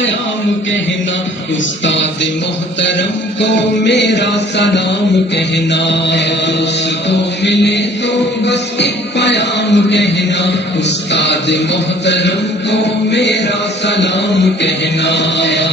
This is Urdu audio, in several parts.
پیام کہنا، استاد محترم کو میرا سلام کہنا، دوست کو ملے تو بس ایک پیام کہنا، استاد محترم کو میرا سلام کہنا،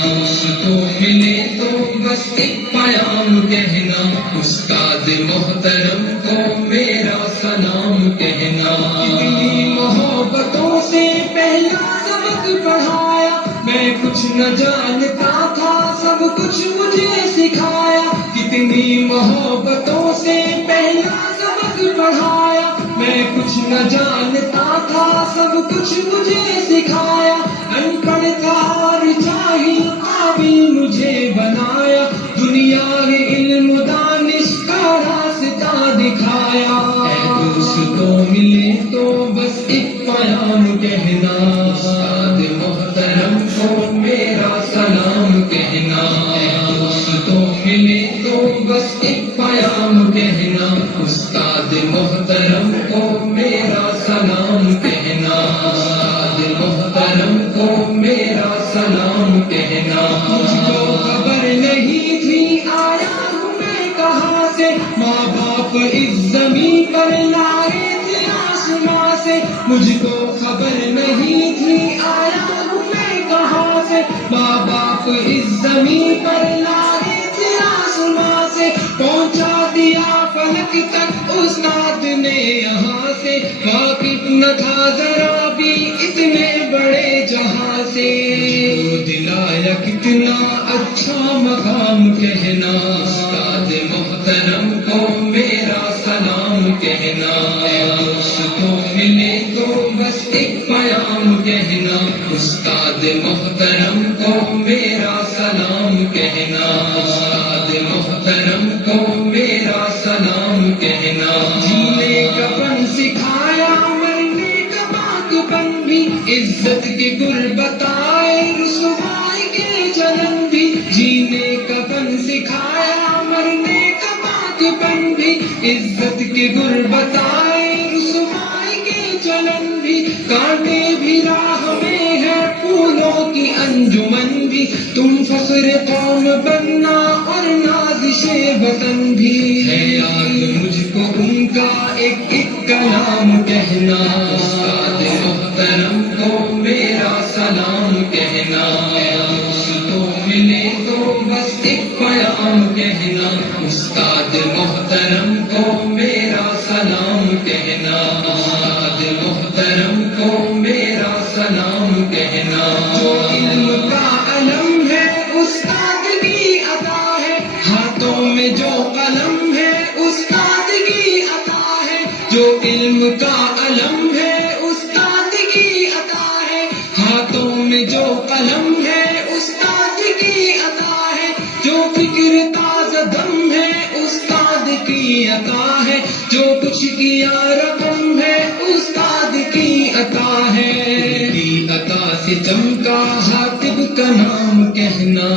دوست کو ملے تو بس ایک پیام کہنا، استاد محترم کو میرا سلام کہنا۔ کتنی محبتوں سے پہلا سبق پڑھایا، میں کچھ نہ جانتا تھا سب کچھ مجھے سکھایا، کتنی محبتوں سے پہلا سبق پڑھایا، میں کچھ نہ جانتا تھا سب کچھ مجھے سکھایا، ان پڑھ تھا اور جاہل قابل مجھے بنایا، دنیا کے علم دانش کا راستہ دکھایا۔ اے دوستو ملے تو بس ایک پیام کہنا، استاد محترم کو میرا سلام کہنا، اے دوستو ملے تو بس ایک پیام کہنا، استاد محترم کو میرا سلام کہنا، استاد محترم کو میرا سلام کہنا۔ مجھ کو خبر نہیں تھی آیا ہوں میں کہاں سے، ماں باپ اس زمین پر لائے تھے آسماں سے، مجھ کو خبر نہیں تھی آیا ہوں میں کہاں سے، ماں باپ اس زمین پر لائے تھے آسماں سے، پہنچا دیا فلک تک استاد نے یہاں سے، واقف نہ تھا ذرا بھی اتنے بڑے جہاں سے، دلایا کتنا اچھا مقام کہنا، استاد محترم کو میرا سلام کہنا، اے دوستو ملے تو بس ایک پیام کہنا، استاد محترم کو میرا سلام کہنا، استاد محترم کو میرا سلام کہنا۔ جینے کا فن سکھایا مرنے کا باغبن بھی، عزت کے گل بتائے رسوائی کے چلن بھی، جینے کا فن سکھایا مرنے کا باغبن بھی، عزت کے گل بتائے رسوائی کے چلن بھی، کانٹے بھی راہ میں ہے پھولوں کی انجمن بھی، تم فخر قوم بننا اور نازش وطن بھی، ہے یاد مجھ کو ان کا ایک ایک کلام کہنا، استاد محترم کو میرا سلام کہنا، اے دوستو ملے تو بس ایک پیام کہنا، استاد محترم کو میرا سلام کہنا، استاد محترم کو میرا سلام کہنا۔ جو علم کا علم ہے استاد کی عطا ہے، ہاتھوں میں جو قلم ہے استاد کی عطا ہے، جو علم کا علم ہے استاد کی عطا ہے، ہاتھوں میں جو قلم ہے استاد کی عطا ہے، جو فکر تازہ دم ہے استاد کی عطا ہے، جو کچھ کیا رقم ہے استاد کی عطا ہے، کی عطا سے چمکا حاتب کا نام کہنا۔